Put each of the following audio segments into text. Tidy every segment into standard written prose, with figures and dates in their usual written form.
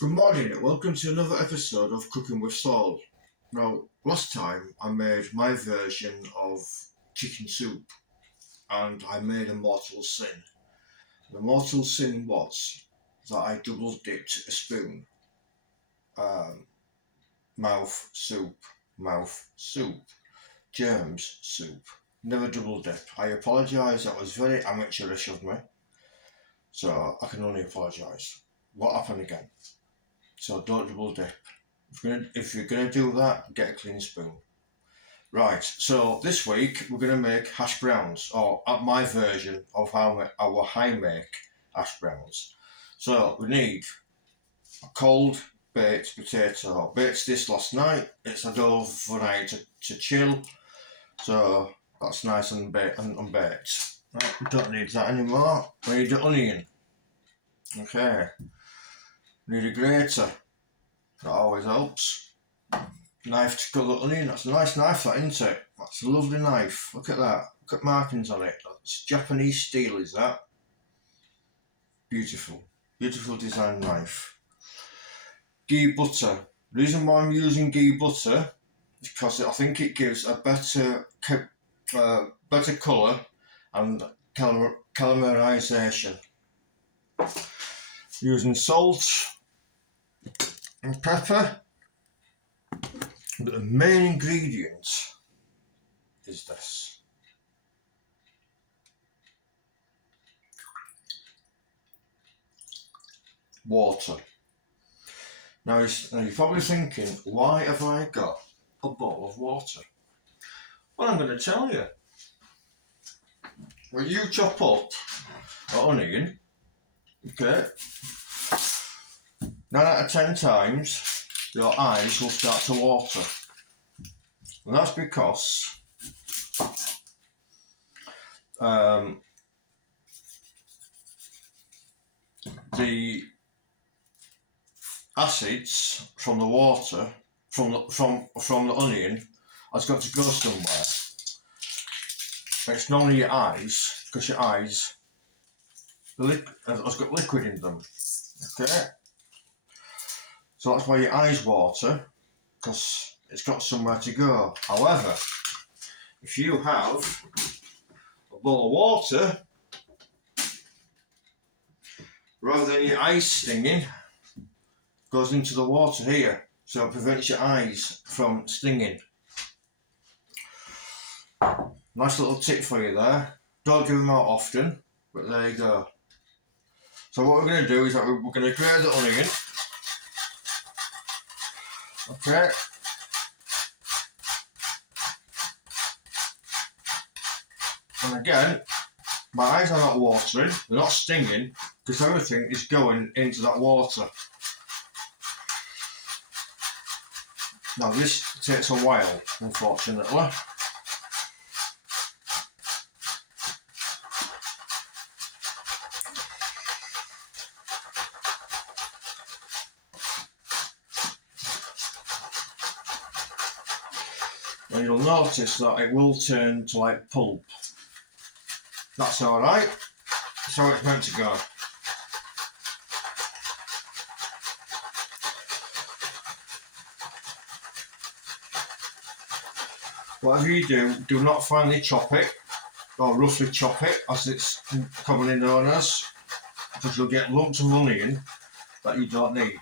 Good morning, welcome to another episode of Cooking with Saul. Now, last time I made my version of chicken soup and I made a mortal sin. The mortal sin was that I double dipped a spoon. Um, mouth soup, germs soup. Never double dip. I apologise, that was very amateurish of me. So I can only apologise. What happened again? So don't double dip. If you're gonna do that, get a clean spoon. Right, so this week we're gonna make hash browns, or my version of how I make hash browns. So we need a cold baked potato. I baked this last night. It's had overnight to chill, so that's nice and baked. Right, we don't need that anymore. We need the onion. Okay. We need a grater. That always helps. Knife to cut the onion. That's a nice knife, that, isn't it? That's a lovely knife. Look at that. Look at markings on it. That's Japanese steel, is that? Beautiful. Beautiful design knife. Ghee butter. The reason why I'm using ghee butter is because I think it gives a better colour and caramelisation. Using salt and pepper. But the main ingredient is this. Water. Now you're probably thinking, why have I got a bowl of water? Well, I'm going to tell you. When you chop up an onion, okay, 9 out of 10 times your eyes will start to water. And that's because the acids from the water from the onion has got to go somewhere. It's not only your eyes, because your eyes has got liquid in them. Okay, so that's why your eyes water, because it's got somewhere to go. However, if you have a bowl of water, rather than your eyes stinging, goes into the water here, so it prevents your eyes from stinging. Nice little tip for you there. Don't give them out often, but there you go. So what we're going to do is that we're going to grate the onion. Okay. And again, my eyes are not watering, they're not stinging, because everything is going into that water. Now this takes a while, unfortunately. And you'll notice that it will turn to like pulp. That's alright. That's how it's meant to go. Whatever you do not finely chop it, or roughly chop it, as it's commonly known as, because you'll get lumps of onion that you don't need.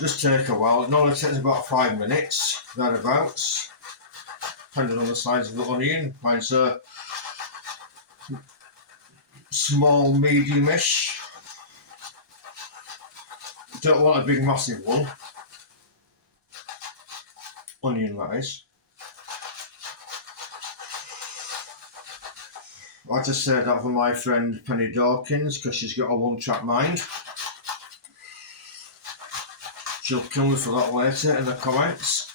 Just take a while. It normally takes about 5 minutes, thereabouts, depending on the size of the onion. Mine's a small, medium-ish. Don't want a big, massive one. Onion, that is. I just said that for my friend Penny Dawkins, because she's got a one-track mind. She'll kill me for that later in the comments.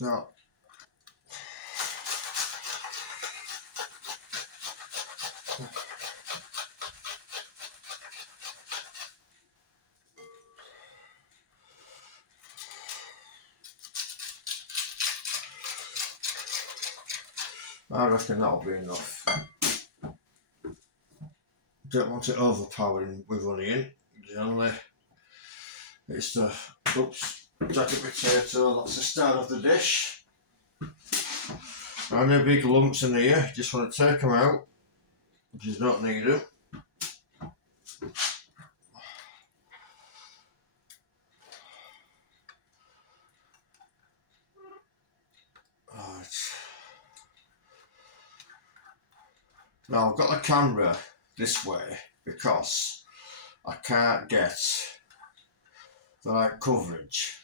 Now, I reckon that'll be enough. Don't want it overpowering with onion. Generally, it's the jacket potato, that's the start of the dish. And any big lumps in here, just want to take them out. You don't need them. Right. Now I've got the camera this way because I can't get the right coverage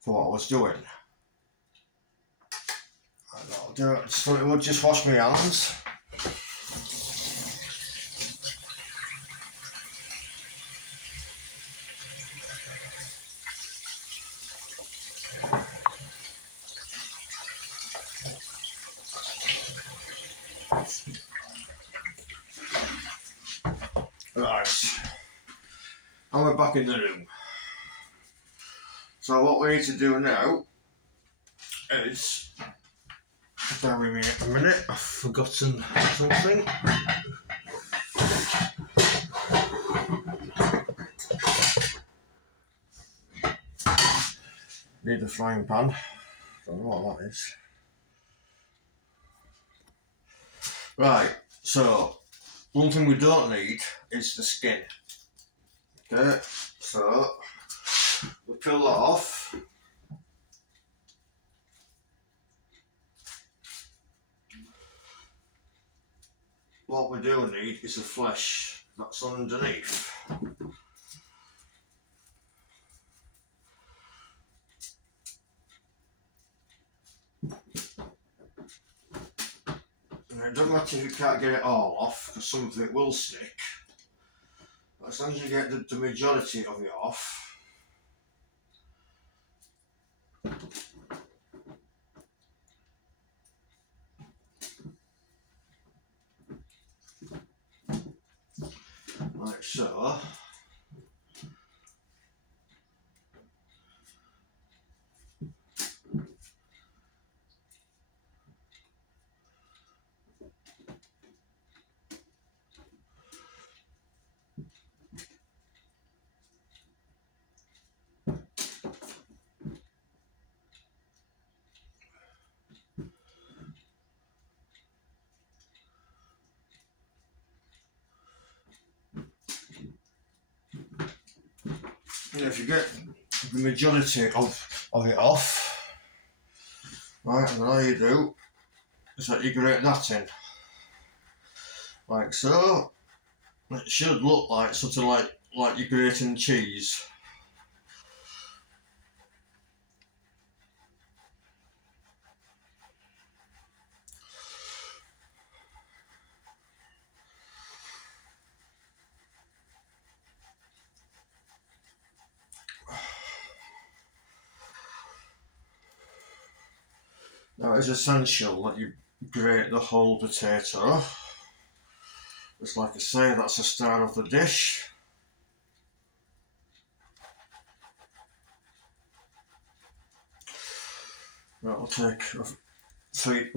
for what I was doing. And I'll do it. So we'll just wash my hands. Right, and we're back in the room. So what we need to do now is, bear with me a minute, I've forgotten something. Need the frying pan, don't know what that is. Right, so one thing we don't need is the skin. Okay, so we peel that off. What we do need is the flesh that's underneath. Now, it doesn't matter if you can't get it all off, because some of it will stick. But as long as you get the majority of it off, like so. And if you get the majority of it off, right, and all you do is that you grate that in, like so. It should look like sort of like you're grating cheese. Now it's essential that you grate the whole potato. Just like I say, that's the start of the dish. That'll take 2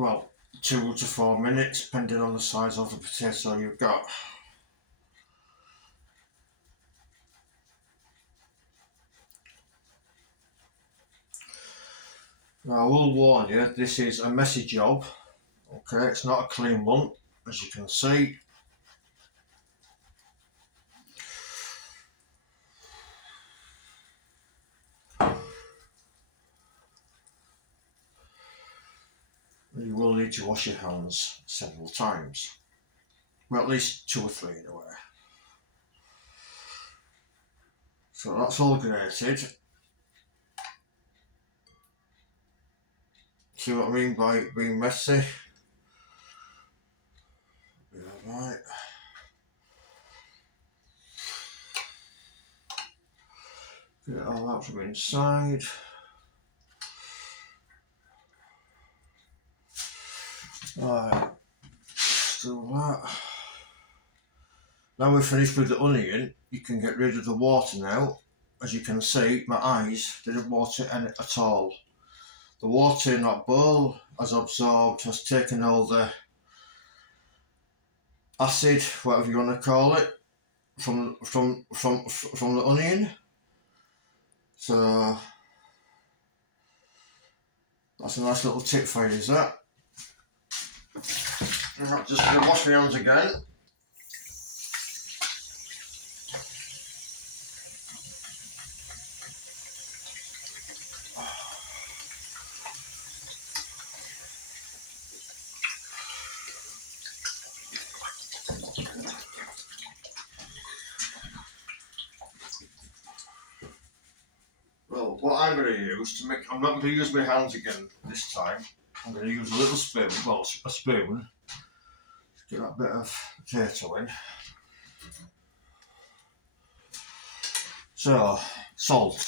to 4 minutes, depending on the size of the potato you've got. Now I will warn you, this is a messy job. Okay, it's not a clean one, as you can see. You will need to wash your hands several times. Well, at least 2 or 3 anyway. So that's all grated. See what I mean by it being messy? Yeah, right. Get all that from inside. Right, still that. Now we're finished with the onion, you can get rid of the water now. As you can see, my eyes didn't water any at all. the water in that bowl has absorbed, has taken all the acid, whatever you want to call it, from the onion. So that's a nice little tip for you, is that? I'm just going to wash my hands again. Well, what I'm going to use to make, I'm not going to use my hands again this time. I'm going to use a little spoon, well, a spoon, to get that bit of potato in. So, salt.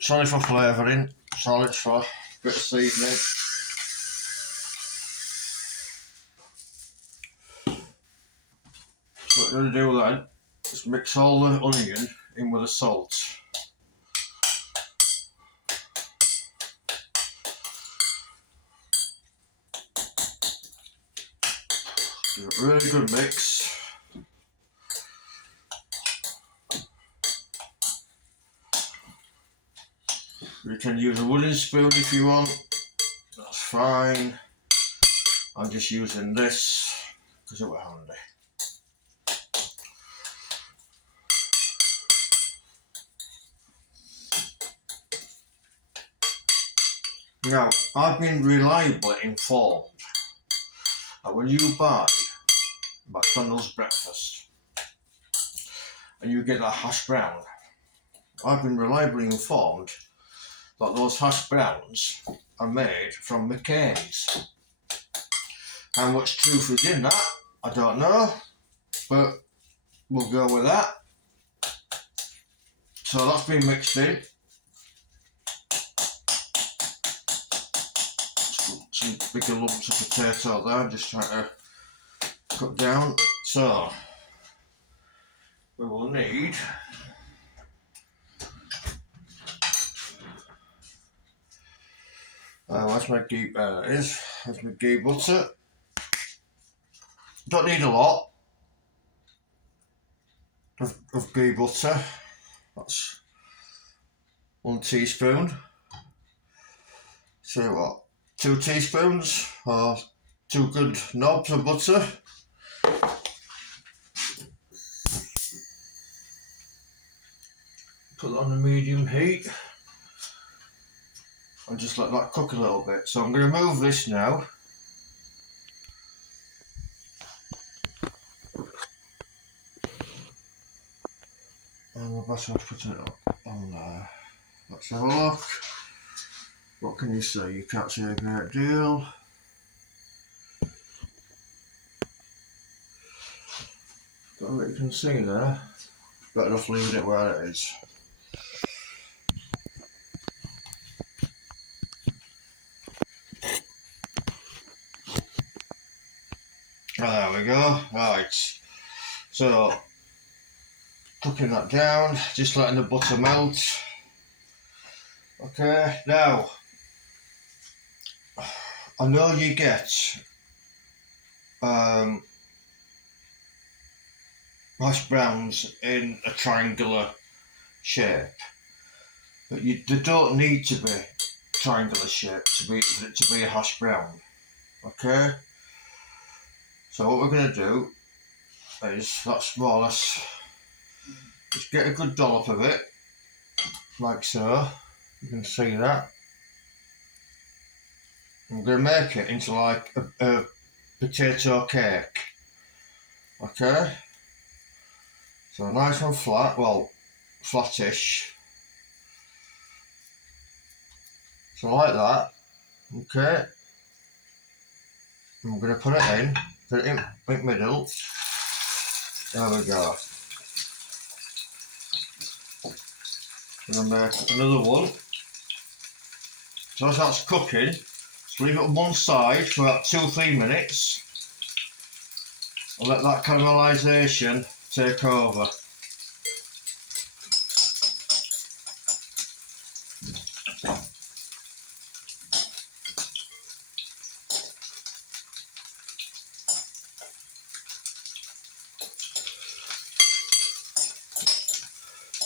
Sorry for flavouring, sorry for a bit of seasoning. So what we're going to do then is mix all the onion in with the salt. Give it a really good mix. You can use a wooden spoon if you want, that's fine. I'm just using this because it was handy. Now, I've been reliably informed that when you buy McDonald's breakfast and you get a hash brown, I've been reliably informed that those hash browns are made from McCain's. How much truth is in that, I don't know, but we'll go with that. So that's been mixed in. Some bigger lumps of potato there, I'm just trying to cut down. So we will need where's my ghee? There it is. There's my ghee butter. Don't need a lot of ghee butter. That's 1 teaspoon. So what? 2 teaspoons or 2 good knobs of butter. Put that on a medium heat and just let that cook a little bit. So I'm going to move this now. And we're better off putting it on there. Let's have a look. What can you see? You can't see a great deal. Got what you can see there. Better off leaving it where it is. There we go. Right. So, cooking that down, just letting the butter melt. Okay, now, I know you get hash browns in a triangular shape, but they don't need to be triangular shape to be a hash brown. Okay, so what we're going to do is, that's more or less, just get a good dollop of it, like so. You can see that. I'm going to make it into like a potato cake. Okay, so nice and flat, well, flattish. So like that. Okay, I'm going to put it in, put it in the middle. There we go. I'm going to make another one. So as that's cooking, just leave it on one side for about 2 or 3 minutes. And let that caramelisation take over.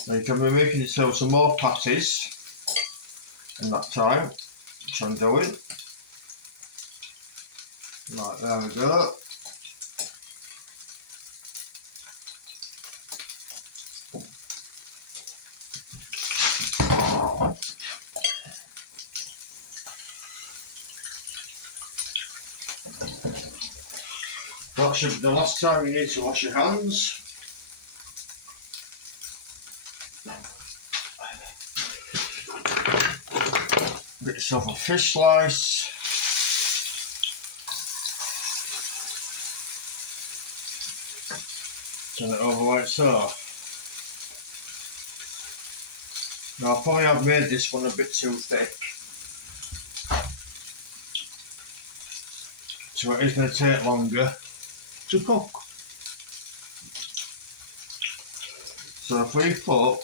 Now you can be making yourself some more patties in that time, which I'm doing. Right, there we go. That should be the last time you need to wash your hands. Get yourself a fish slice. Turn it over like so. Now I probably have made this one a bit too thick, so it is going to take longer to cook. So if we put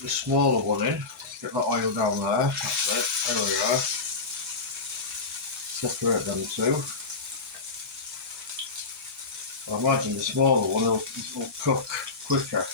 the smaller one in, get that oil down there, that's it, there we go. Separate them two. I imagine the smaller one will cook quicker.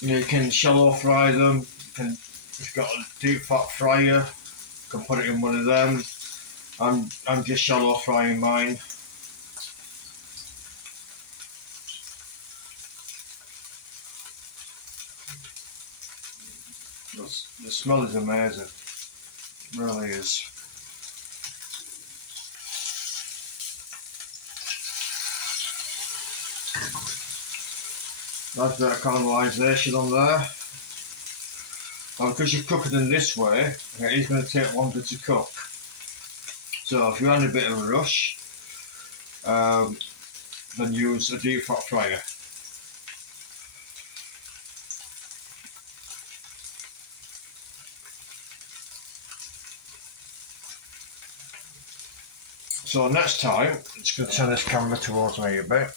You can shallow fry them. If you've got a deep fat fryer, you can put it in one of them. I'm just shallow frying mine. The smell is amazing, it really is. That's a bit of caramelisation on there. Now because you're cooking them this way, it is going to take longer to cook. So if you're in a bit of a rush, then use a deep fat fryer. So next time, it's going to turn this camera towards me a bit.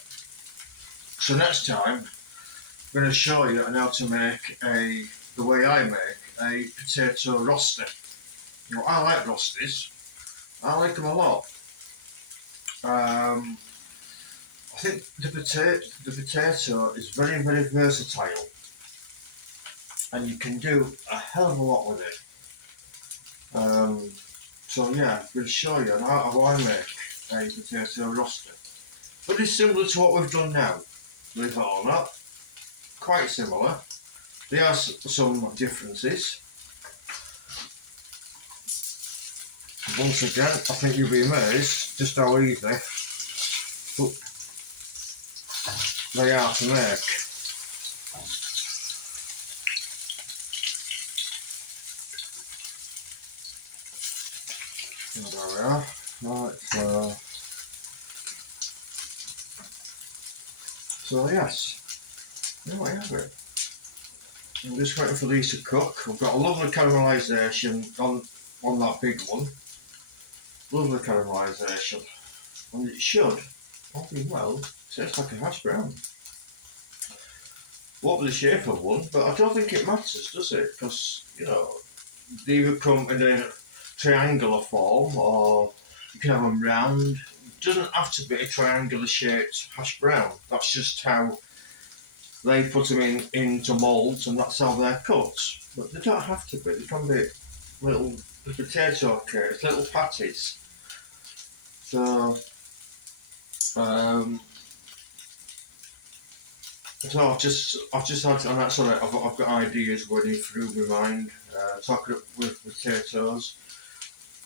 So next time, I'm going to show you how to make the way I make a potato rosti. You know, I like rostis. I like them a lot. I think the potato is very, very versatile, and you can do a hell of a lot with it. So yeah, I'm going to show you how I make a potato rosti. But it's similar to what we've done now, believe it or not. Quite similar. There are some differences. Once again, I think you'll be amazed just how easy they are to make. And there we are. Right, so yes, there we have it. I'm just waiting for these to cook. I've got a lovely caramelisation on that big one. Lovely caramelisation. And it should, all being well, taste like a hash brown. Won't be the shape of one, but I don't think it matters, does it? Because, you know, they either come in a triangular form or you can have them round. It doesn't have to be a triangular shaped hash brown. That's just how they put them into moulds, and that's how they're cut. But they don't have to be. They can be little potato cakes, little patties. So, I've just had, and that's alright. I've got ideas running through my mind. Talking with potatoes,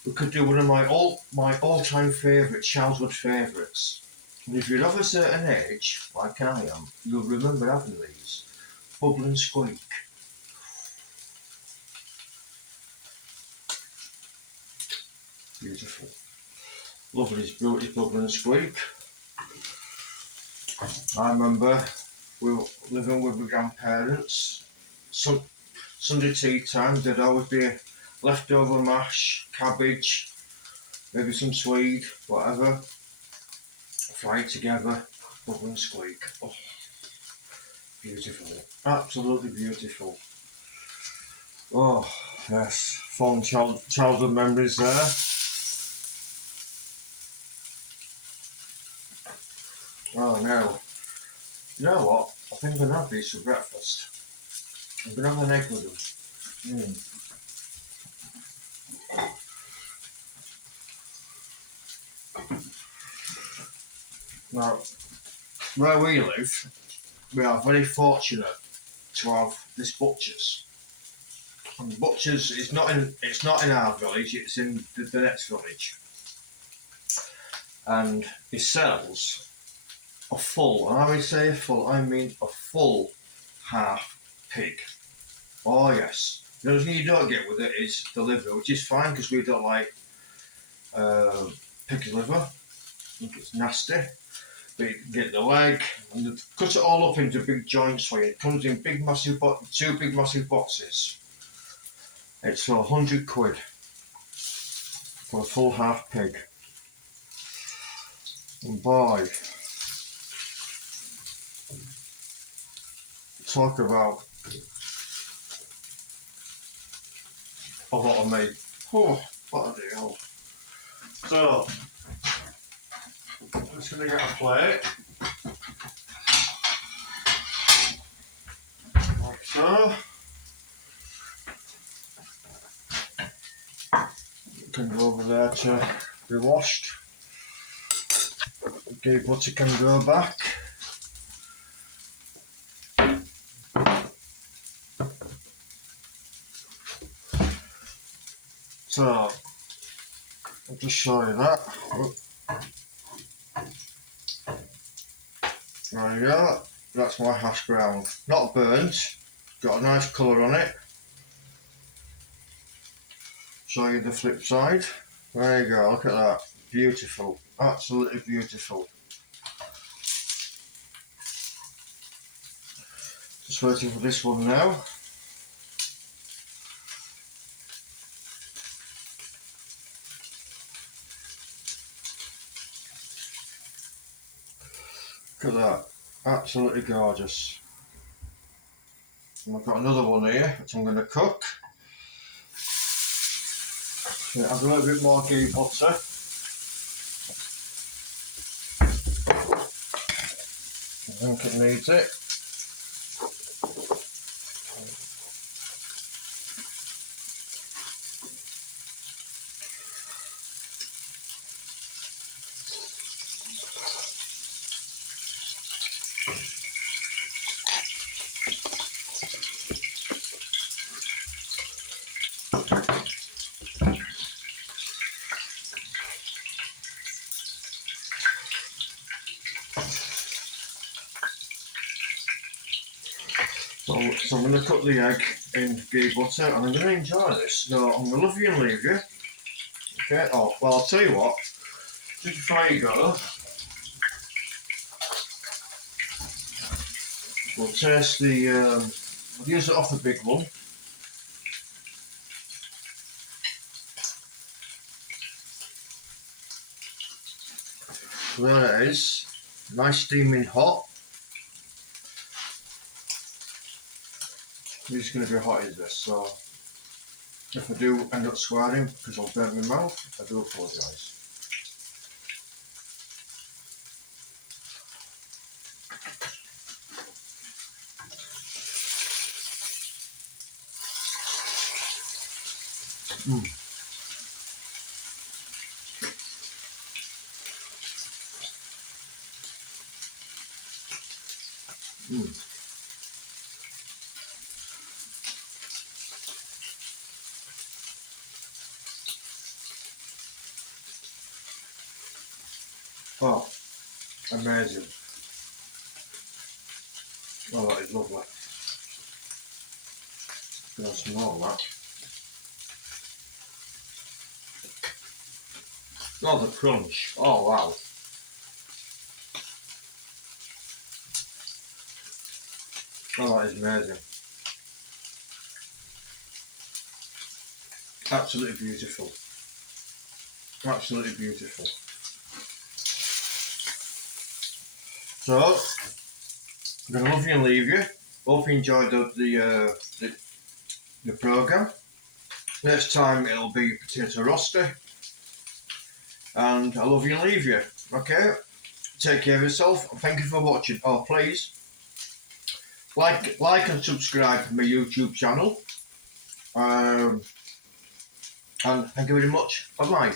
we could do one of my all-time favourite childhood favourites. And if you're of a certain age, like I am, you'll remember having these. Bubble and squeak. Beautiful. Lovely, beauty, bubble and squeak. I remember we were living with my grandparents. Sunday tea time, there'd always be leftover mash, cabbage, maybe some swede, whatever. Fry it together, bubble and squeak. Oh, beautiful. Absolutely beautiful. Oh, yes, fond childhood memories there. Oh, now, you know what? I think I'm going to have these for breakfast. I'm going to have an egg with them. Now, where we live, we are very fortunate to have this butcher's. And the butcher's is it's not in our village, it's in the next village. And he sells a full, and I say full, I mean a full half pig. Oh yes. The only thing you don't get with it is the liver, which is fine because we don't like pig's liver. I think it's nasty. But you can get the leg and they cut it all up into big joints for you. It comes in big massive two big massive boxes. It's for £100 for a full half pig. And boy, talk about a lot of meat. Oh, what a deal. So, I'm just going to get a plate. Like so. You can go over there to be washed. Okay, butter can go back. So, I'll just show you that. There you go. That's my hash brown. Not burnt. Got a nice colour on it. Show you the flip side. There you go. Look at that. Beautiful. Absolutely beautiful. Just waiting for this one now. Look at that. Absolutely gorgeous. And I've got another one here which I'm going to cook. It has a little bit more ghee butter. I think it needs it. So I'm going to cook the egg in ghee butter and I'm going to enjoy this. So I'm going to love you and leave you. Okay, oh, well I'll tell you what, just before you go, we'll taste the, we'll use it off the big one. There it is, nice steaming hot. It's going to be hot as this, so if I do end up swearing because I'll burn my mouth, I do apologise. Oh, amazing. Oh, that is lovely. Gonna have some more of that. Oh, the crunch. Oh, wow. Oh, that is amazing. Absolutely beautiful. Absolutely beautiful. So, I'm going to love you and leave you. Hope you enjoyed the the programme. Next time it'll be potato roasty. And I love you and leave you. Okay? Take care of yourself. Thank you for watching. Oh, please like and subscribe to my YouTube channel. And thank you very much. Bye bye.